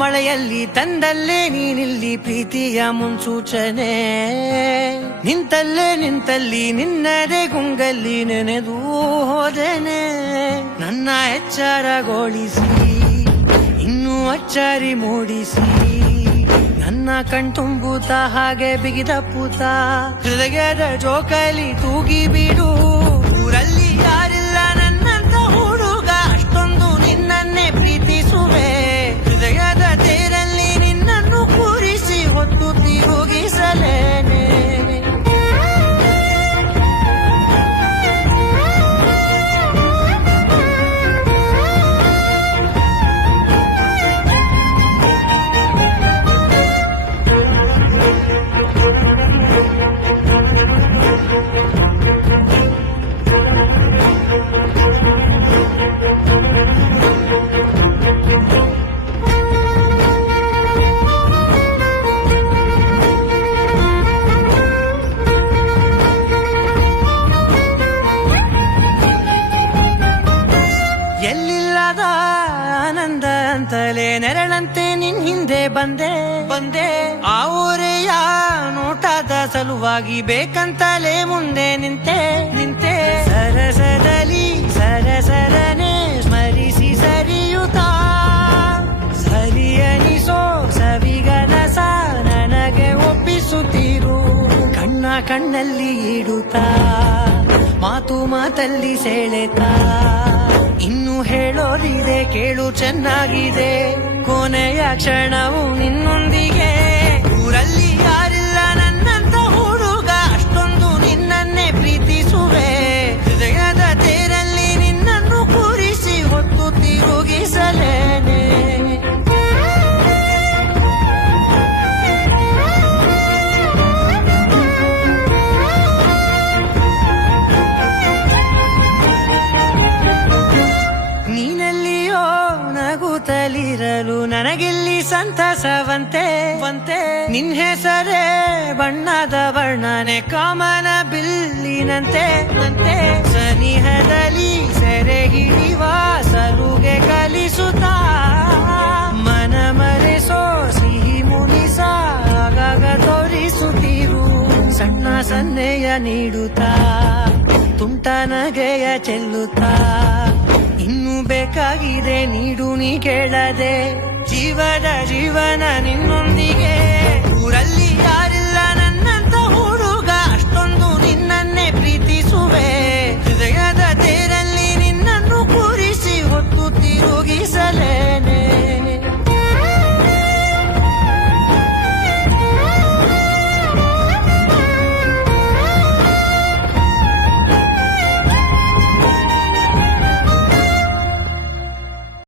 ಮಳೆಯಲ್ಲಿ ತಂದಲ್ಲೇ ನೀನಿಲ್ಲಿ ಪ್ರೀತಿಯ ಮುನ್ಸೂಚನೆ, ನಿಂತಲ್ಲಿ ನಿನ್ನದೇ ಗುಂಗಲ್ಲಿ ನೆನೆದು ಹೋದೆನೆ. ನನ್ನ ಎಚ್ಚರಗೊಳಿಸಿ ಇನ್ನೂ ಅಚ್ಚರಿ ಮೂಡಿಸಿ, ನನ್ನ ಕಣ್ತುಂಬುತ್ತ ಹಾಗೆ ಬಿಗಿದ ಪೂತ ಹೃದಯದ ಜೋಕಾಲಿ ತೂಗಿ ಬಿಡು. ಊರಲ್ಲಿ ಯಾರಿಲ್ಲ ನನ್ನಂತ ಹುಡುಗ, ಅಷ್ಟೊಂದು ನಿನ್ನನ್ನೇ ಪ್ರೀತಿಸುವೆ. ಹೃದಯದ ತೇರಲ್ಲಿ ನಿನ್ನನ್ನು ಕೂರಿಸಿ ಹೊತ್ತು ತಿರುಗಿಸಲೇನೆ. ಎಲ್ಲಿಲ್ಲದ ಆನಂದ ಅಂತಲೇ ನೆರಳಂತೆ ನಿನ್ ಹಿಂದೆ ಬಂದೆ. ಆ ಊರೆಯ ನೋಟದ ಸಲುವಾಗಿ ಬೇಕಂತಲೇ ಮುಂದೆ ನಿಂತೆ. ಸರಸದಲ್ಲಿ ಸರಸರನೆ ಸ್ಮರಿಸಿ ಸರಿಯುತ್ತಾ, ಸರಿಯನಿಸೋ ಸವಿಗನಸ ನನಗೆ ಒಪ್ಪಿಸುತ್ತೀರು. ಕಣ್ಣಲ್ಲಿ ಇಡುತ್ತಾ, ಮಾತಲ್ಲಿ ಸೆಳೆತಾ, ಇನ್ನು ಹೇಳೋದಿದೆ ಕೇಳು ಚೆನ್ನಾಗಿದೆ. ಕೊನೆಯ ಕ್ಷಣವು ನಿನ್ನೊಂದಿಗೆ. ಊರಲ್ಲಿ ಯಾರಿಲ್ಲ ನನ್ನಂತ ಹುಡುಗ, ಅಷ್ಟೊಂದು ನಿನ್ನನ್ನೇ ಪ್ರೀತಿಸುವೆ. ಹೃದಯದ ತೇರಲ್ಲಿ ನಿನ್ನನ್ನು ಕೂರಿಸಿ ಹೊತ್ತು ತಿರುಗಿಸಲೇನೆ. ನೀನೆಲ್ಲಿಯೋ ನಗುತ್ತಲಿರಲು ನನಗಿಲ್ಲಿ ಸಂತಸವಂತೆ. ನಿನ್ ಹೆಸರೇ ಬಣ್ಣದ ವರ್ಣನೆ ಕಾಮನ ಬಿಲ್ಲಿನಂತೆ. ಸನಿಹದಲ್ಲಿ ಸೆರೆ ಹಿಡಿಯುವ ಸಲುಗೆ ಕಲಿಸುತ್ತಾ, ಮನ ಮರೆಸೋ ಸಿಹಿ ಮುನಿಸ ಆಗಾಗ ತೋರಿಸುತ್ತೀರು. ಸಣ್ಣ ಸನ್ನೆಯ ನೀಡುತ್ತಾ, ತುಂಟ ನಗೆಯ ಚೆಲ್ಲುತ್ತಾ, ಇನ್ನು ಬೇಕಾಗಿದೆ ನೀಡು ನೀ ಕೇಳದೆ. ಜೀವನ ನಿನ್ನೊಂದಿಗೆ.